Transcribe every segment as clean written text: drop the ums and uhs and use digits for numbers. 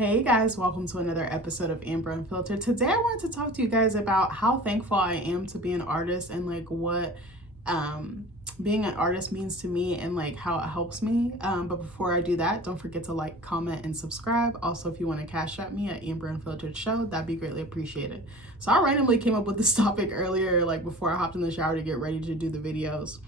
Hey guys, welcome to another episode of Amber Unfiltered. Today I wanted to talk to you guys about how thankful I am to be an artist and like what being an artist means to me and like how it helps me. But before I do that, don't forget to like, comment, and subscribe. Also, if you want to cash at me at Amber Unfiltered Show, that'd be greatly appreciated. So I randomly came up with this topic earlier, like before I hopped in the shower to get ready to do the videos.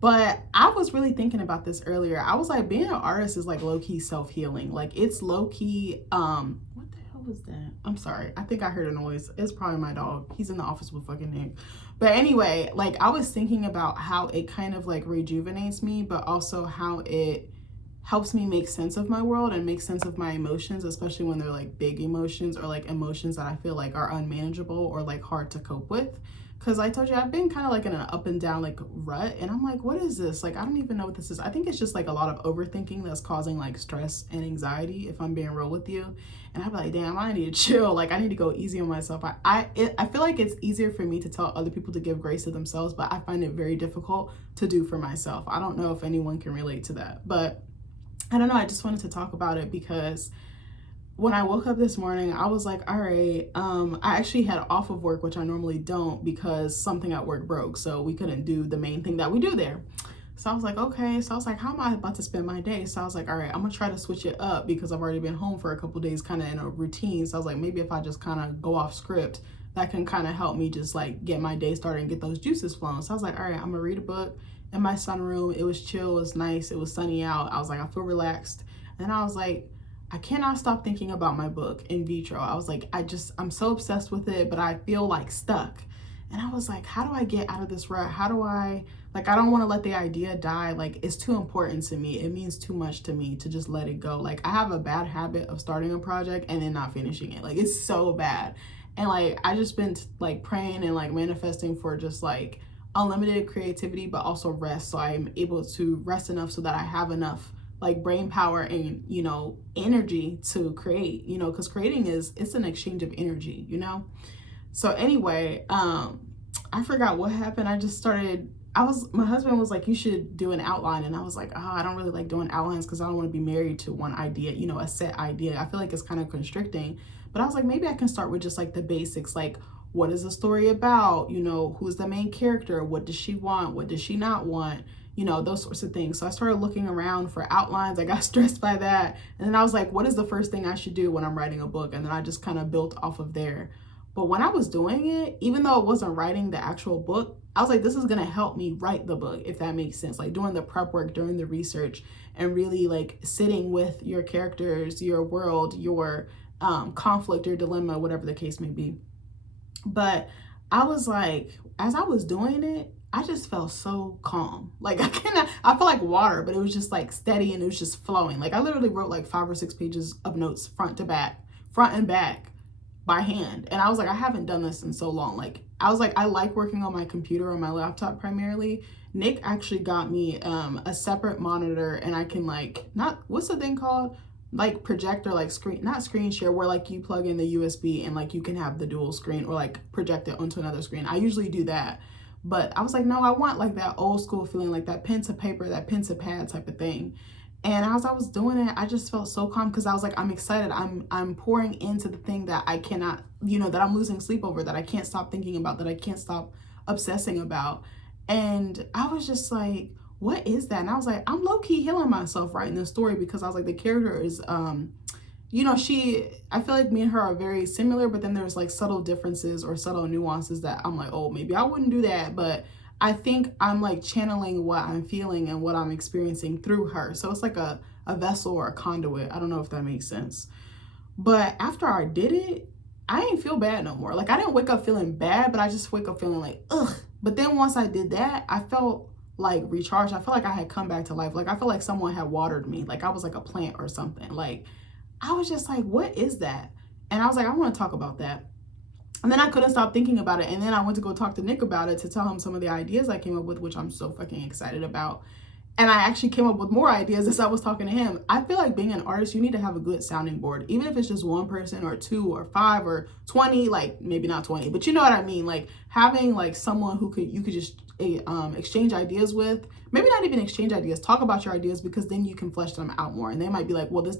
But I was really thinking about this earlier. I was like, being an artist is like low-key self-healing. Like it's low-key, what the hell was that? I'm sorry. I think I heard a noise. It's probably my dog. He's in the office with fucking Nick. But anyway, like I was thinking about how it kind of like rejuvenates me, but also how it helps me make sense of my world and make sense of my emotions, especially when they're like big emotions or like emotions that I feel like are unmanageable or like hard to cope with. Because I told you I've been kind of like in an up and down like rut, and I'm like, what is this? Like, I don't even know what this is. I think it's just like a lot of overthinking that's causing like stress and anxiety, if I'm being real with you. And I'm like, damn, I need to chill. Like, I need to go easy on myself. I feel like it's easier for me to tell other people to give grace to themselves, but I find it very difficult to do for myself. I don't know if anyone can relate to that, but I don't know. I just wanted to talk about it because when I woke up this morning, I was like, all right, I actually had off of work, which I normally don't because something at work broke. So we couldn't do the main thing that we do there. So I was like, okay. So I was like, how am I about to spend my day? So I was like, all right, I'm gonna try to switch it up because I've already been home for a couple days kind of in a routine. So I was like, maybe if I just kind of go off script, that can kind of help me just like get my day started and get those juices flowing. So I was like, all right, I'm gonna read a book in my sunroom. It was chill, it was nice, it was sunny out. I was like, I feel relaxed. And I was like, I cannot stop thinking about my book, In Vitro. I was like, I'm so obsessed with it, but I feel like stuck. And I was like, how do I get out of this rut? How do I, like, I don't want to let the idea die. Like, it's too important to me. It means too much to me to just let it go. Like, I have a bad habit of starting a project and then not finishing it. Like, it's so bad. And like, I just been like praying and like manifesting for just like unlimited creativity, but also rest. So I'm able to rest enough so that I have enough like brain power and, you know, energy to create, you know, because creating it's an exchange of energy, you know? So anyway, I forgot what happened. I just started, my husband was like, you should do an outline. And I was like, oh, I don't really like doing outlines because I don't want to be married to one idea, you know, a set idea. I feel like it's kind of constricting, but I was like, maybe I can start with just like the basics, like what is the story about? You know, who's the main character? What does she want? What does she not want? You know, those sorts of things. So I started looking around for outlines. I got stressed by that. And then I was like, what is the first thing I should do when I'm writing a book? And then I just kind of built off of there. But when I was doing it, even though it wasn't writing the actual book, I was like, this is going to help me write the book, if that makes sense. Like doing the prep work, doing the research, and really like sitting with your characters, your world, your conflict or dilemma, whatever the case may be. But I was like, as I was doing it, I just felt so calm. Like I feel like water, but it was just like steady and it was just flowing. Like I literally wrote like 5 or 6 pages of notes front and back by hand. And I was like, I haven't done this in so long. Like I was like, I like working on my computer or my laptop primarily. Nick actually got me a separate monitor, and I can like, what's the thing called? Like projector, like screen, not screen share, where like you plug in the USB and like you can have the dual screen or like project it onto another screen. I usually do that. But I was like, no, I want like that old school feeling, like that pen to paper, that pen to pad type of thing. And as I was doing it, I just felt so calm because I was like, I'm excited. I'm pouring into the thing that I cannot, you know, that I'm losing sleep over, that I can't stop thinking about, that I can't stop obsessing about. And I was just like, what is that? And I was like, I'm low-key healing myself writing this story because I was like, the character is, you know, I feel like me and her are very similar, but then there's like subtle differences or subtle nuances that I'm like, oh, maybe I wouldn't do that. But I think I'm like channeling what I'm feeling and what I'm experiencing through her. So it's like a vessel or a conduit. I don't know if that makes sense. But after I did it, I didn't feel bad no more. Like I didn't wake up feeling bad, but I just wake up feeling like, ugh. But then once I did that, I felt like recharged. I felt like I had come back to life. Like I felt like someone had watered me. Like I was like a plant or something. Like I was just like, what is that? And I was like, I want to talk about that. And then I couldn't stop thinking about it. And then I went to go talk to Nick about it to tell him some of the ideas I came up with, which I'm so fucking excited about. And I actually came up with more ideas as I was talking to him. I feel like being an artist, you need to have a good sounding board. Even if it's just one person or 2 or 5 or 20, like maybe not 20, but you know what I mean? Like having like someone who you could just exchange ideas with. Maybe not even exchange ideas, talk about your ideas, because then you can flesh them out more. And they might be like, well, this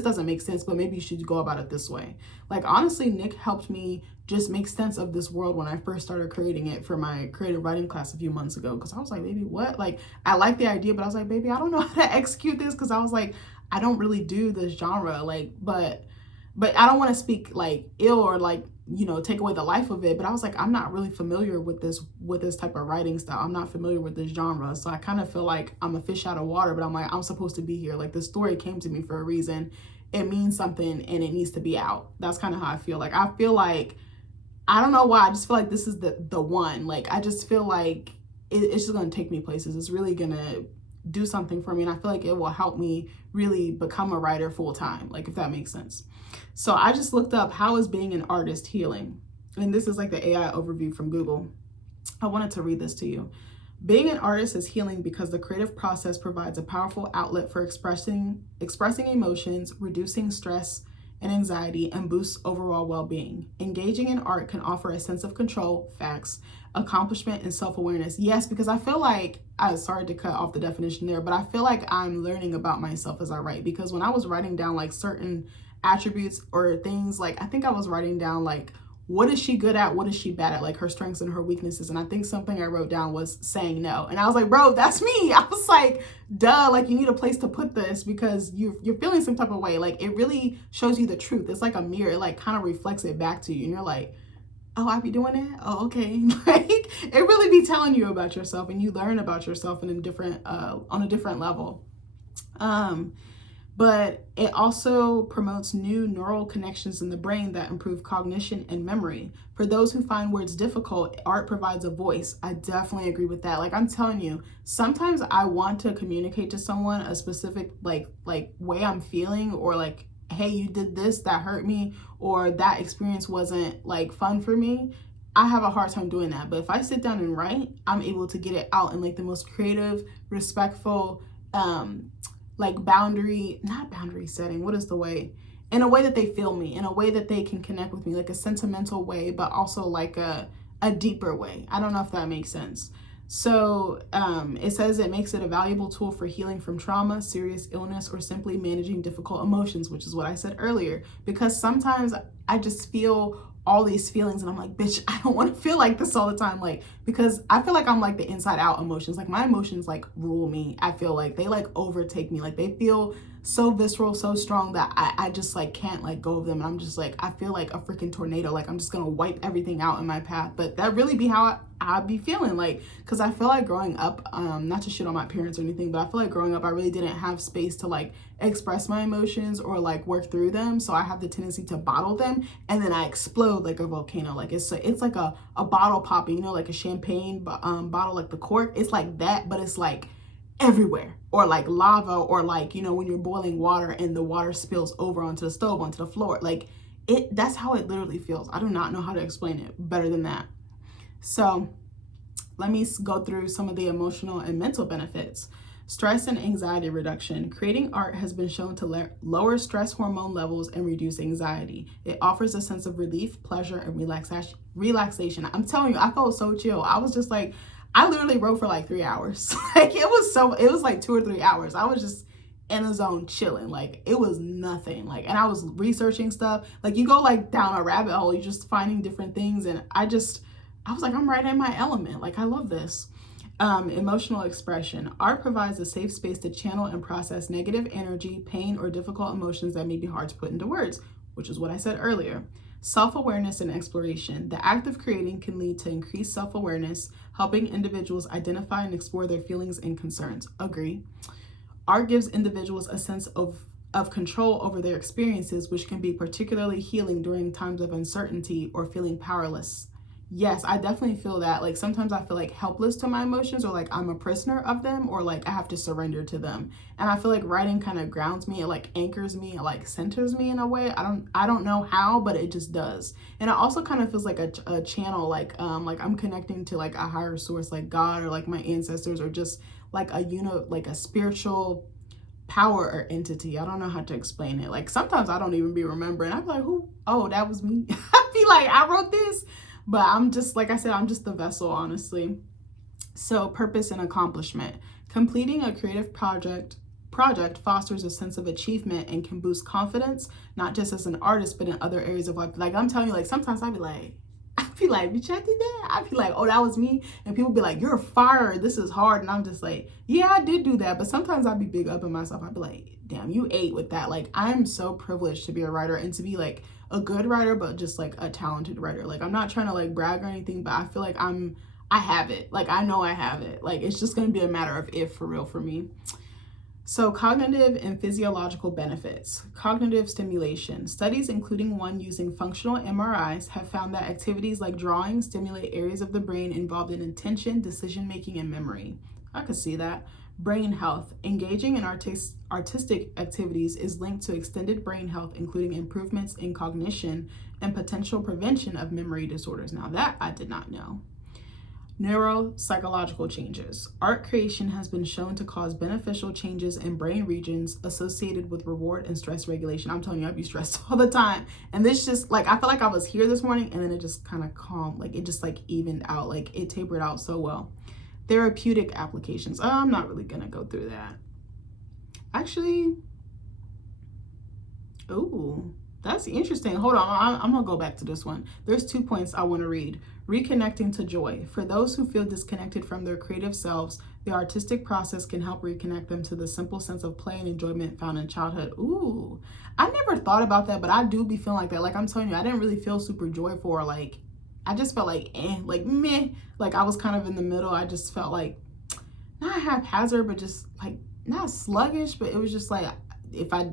doesn't make sense, but maybe you should go about it this way. Like, honestly, Nick helped me just make sense of this world when I first started creating it for my creative writing class a few months ago. Because I was like, baby, what? Like, I like the idea, but I was like, baby, I don't know how to execute this, because I was like, I don't really do this genre. Like, but I don't want to speak like ill or like, you know, take away the life of it. But I was like, I'm not really familiar with this type of writing style. I'm not familiar with this genre. So I kind of feel like I'm a fish out of water, but I'm like, I'm supposed to be here. Like, the story came to me for a reason. It means something and it needs to be out. That's kind of how I feel. Like, I feel like, I don't know why, I just feel like this is the one. Like, I just feel like it's just going to take me places. It's really going to do something for me. And I feel like it will help me really become a writer full time. Like, if that makes sense. So I just looked up, how is being an artist healing? And this is like the AI overview from Google. I wanted to read this to you. Being an artist is healing because the creative process provides a powerful outlet for expressing emotions, reducing stress and anxiety, and boosts overall well-being. Engaging in art can offer a sense of control, facts, accomplishment, and self-awareness. Yes, because I feel like, I started to cut off the definition there, but I feel like I'm learning about myself as I write, because when I was writing down like certain attributes or things, like I think I was writing down like, what is she good at? What is she bad at? Like her strengths and her weaknesses. And I think something I wrote down was saying no. And I was like, bro, that's me. I was like, duh, like you need a place to put this because you're feeling some type of way. Like it really shows you the truth. It's like a mirror. It like kind of reflects it back to you. And you're like, oh, I be doing that? Oh, okay. Like it really be telling you about yourself, and you learn about yourself in a different, on a different level. But it also promotes new neural connections in the brain that improve cognition and memory. For those who find words difficult, art provides a voice. I definitely agree with that. Like I'm telling you, sometimes I want to communicate to someone a specific like way I'm feeling, or like, hey, you did this, that hurt me, or that experience wasn't like fun for me. I have a hard time doing that. But if I sit down and write, I'm able to get it out in like the most creative, respectful, like not boundary setting, what is the way? In a way that they feel me, in a way that they can connect with me, like a sentimental way, but also like a deeper way. I don't know if that makes sense. So it says it makes it a valuable tool for healing from trauma, serious illness, or simply managing difficult emotions, which is what I said earlier. Because sometimes I just feel all these feelings and I'm like, bitch, I don't want to feel like this all the time. Like, because I feel like I'm like the inside out emotions. Like my emotions like rule me. I feel like they like overtake me. Like they feel so visceral, so strong that I just like can't let go of them. And I'm just like, I feel like a freaking tornado. Like I'm just going to wipe everything out in my path. But that really be how I'd be feeling, like, because I feel like growing up, not to shit on my parents or anything, but I feel like growing up, I really didn't have space to like express my emotions or like work through them. So I have the tendency to bottle them and then I explode like a volcano. Like it's like a bottle popping, you know, like a champagne bottle, like the cork. It's like that, but it's like everywhere, or like lava, or like, you know, when you're boiling water and the water spills over onto the stove, onto the floor. Like that's how it literally feels. I do not know how to explain it better than that. So let me go through some of the emotional and mental benefits. Stress and anxiety reduction. Creating art has been shown to lower stress hormone levels and reduce anxiety. It offers a sense of relief, pleasure, and relaxation. I'm telling you, I felt so chill. I was just like, I literally wrote for like 3 hours. Like it was like 2 or 3 hours. I was just in the zone chilling. Like it was nothing. Like, and I was researching stuff. Like you go like down a rabbit hole, you're just finding different things. And I was like, I'm right in my element. Like I love this. Emotional expression. Art provides a safe space to channel and process negative energy, pain, or difficult emotions that may be hard to put into words, which is what I said earlier. Self-awareness and exploration. The act of creating can lead to increased self-awareness, helping individuals identify and explore their feelings and concerns. Agree. Art gives individuals a sense of control over their experiences, which can be particularly healing during times of uncertainty or feeling powerless. Yes, I definitely feel that. Like sometimes I feel like helpless to my emotions, or like I'm a prisoner of them, or like I have to surrender to them. And I feel like writing kind of grounds me, it like anchors me, it like centers me in a way. I don't know how, but it just does. And it also kind of feels like a channel, like I'm connecting to like a higher source, like God or like my ancestors, or just like like a spiritual power or entity. I don't know how to explain it. Like sometimes I don't even be remembering. I'm like, who? Oh, that was me. I be like, I wrote this. But I'm just, like I said, I'm just the vessel, honestly. So purpose and accomplishment. Completing a creative project fosters a sense of achievement and can boost confidence, not just as an artist, but in other areas of life. Like I'm telling you, like sometimes I'd be like, bitch, I did that. I'd be like, oh, that was me. And people be like, you're fired. This is hard. And I'm just like, yeah, I did do that. But sometimes I'd be big up in myself. I'd be like, damn, you ate with that. Like, I'm so privileged to be a writer and to be like a good writer, but just like a talented writer. Like, I'm not trying to like brag or anything, but I feel like I have it. Like, I know I have it. Like, it's just going to be a matter of if for real for me. So cognitive and physiological benefits. Cognitive stimulation. Studies, including one using functional MRIs, have found that activities like drawing stimulate areas of the brain involved in attention, decision-making, and memory. I could see that. Brain health. Engaging in artistic activities is linked to extended brain health, including improvements in cognition and potential prevention of memory disorders. Now that I did not know. Neuropsychological changes. Art creation has been shown to cause beneficial changes in brain regions associated with reward and stress regulation. I'm telling you, I'd be stressed all the time. And this just like, I feel like I was here this morning and then it just kind of calmed, like it just like evened out, like it tapered out so well. Therapeutic applications. Oh, I'm not really gonna go through that. Actually, ooh, that's interesting. Hold on, I'm gonna go back to this one. There's 2 points I wanna read. Reconnecting to joy. For those who feel disconnected from their creative selves, the artistic process can help reconnect them to the simple sense of play and enjoyment found in childhood. Ooh, I never thought about that, but I do be feeling like that. Like I'm telling you, I didn't really feel super joyful or like, I just felt like, like meh. Like I was kind of in the middle. I just felt like, not haphazard, but just like, not sluggish, but it was just like,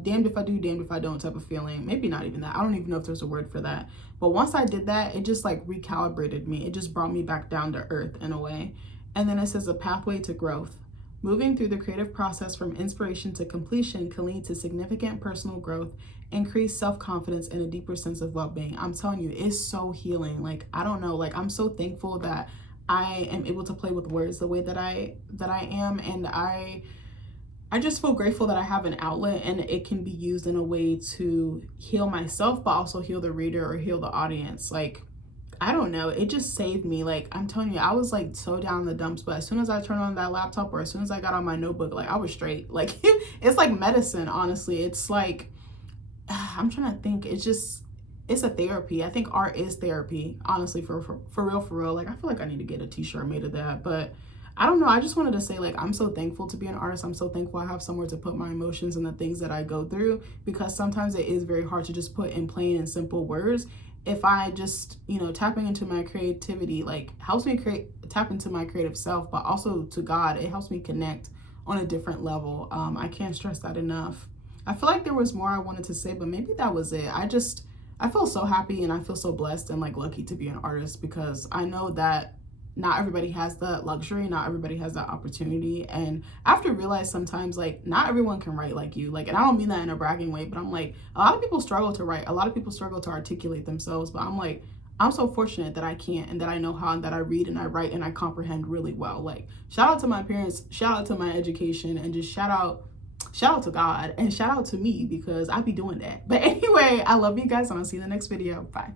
damned if I do, damned if I don't type of feeling. Maybe not even that. I don't even know if there's a word for that. But once I did that, it just like recalibrated me. It just brought me back down to earth in a way. And then it says a pathway to growth. Moving through the creative process from inspiration to completion can lead to significant personal growth, increased self-confidence, and a deeper sense of well-being. I'm telling you, it's so healing. Like, I don't know, like I'm so thankful that I am able to play with words the way that I am. And I just feel grateful that I have an outlet and it can be used in a way to heal myself, but also heal the reader or heal the audience. Like, I don't know. It just saved me. Like, I'm telling you, I was like so down in the dumps, but as soon as I turned on that laptop or as soon as I got on my notebook, like I was straight. Like, it's like medicine, honestly. It's like, I'm trying to think. It's a therapy. I think art is therapy, honestly, for real. Like, I feel like I need to get a t-shirt made of that, but I don't know. I just wanted to say, like, I'm so thankful to be an artist. I'm so thankful I have somewhere to put my emotions and the things that I go through, because sometimes it is very hard to just put in plain and simple words. If I just, tapping into my creativity, like, helps me tap into my creative self, but also to God, it helps me connect on a different level. I can't stress that enough. I feel like there was more I wanted to say, but maybe that was it. I feel so happy and I feel so blessed and like lucky to be an artist, because I know that not everybody has that luxury, not everybody has that opportunity. And I have to realize sometimes, like, not everyone can write like you. Like, and I don't mean that in a bragging way, but I'm like, a lot of people struggle to write. A lot of people struggle to articulate themselves. But I'm like, I'm so fortunate that I can and that I know how and that I read and I write and I comprehend really well. Like, shout out to my parents, shout out to my education, and just shout out to God and shout out to me, because I be doing that. But anyway, I love you guys and I'll see you in the next video. Bye.